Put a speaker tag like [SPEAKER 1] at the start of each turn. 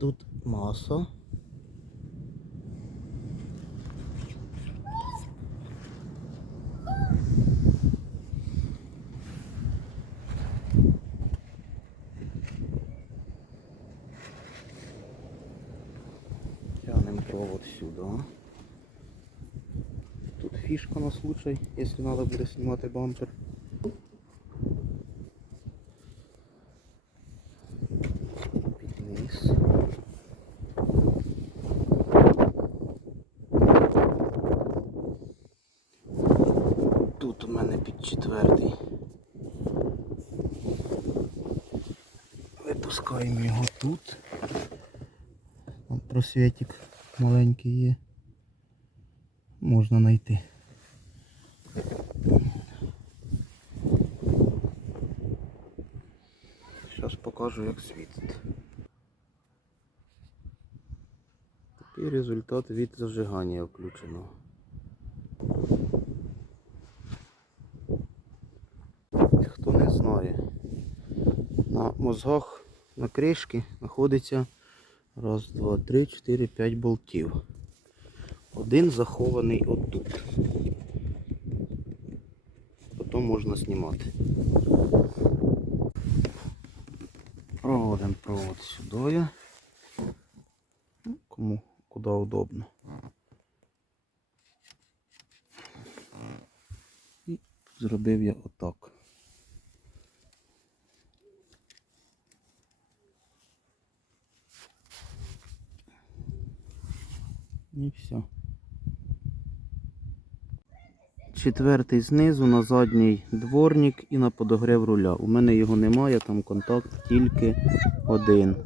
[SPEAKER 1] Тут маса. Тянем провод сюда. Тут фишка на случай, если надо будет снимать бампер. Під низ. Тут у мене під четвертий. Випускаємо його тут. Просвітик маленький є. Можна знайти. Зараз покажу як світить. Такий результат від зажигання включеного. Хто не знає, на мозгах на кришці знаходиться раз, два, три, чотири, п'ять болтів. Один захований отут. Потім можна знімати. Проводимо провод сюди. Ну, Кому куди удобно. І зробив я отак. І все. Четвертий знизу на задній дворник і на подогрев руля. У мене його немає, там контакт тільки один.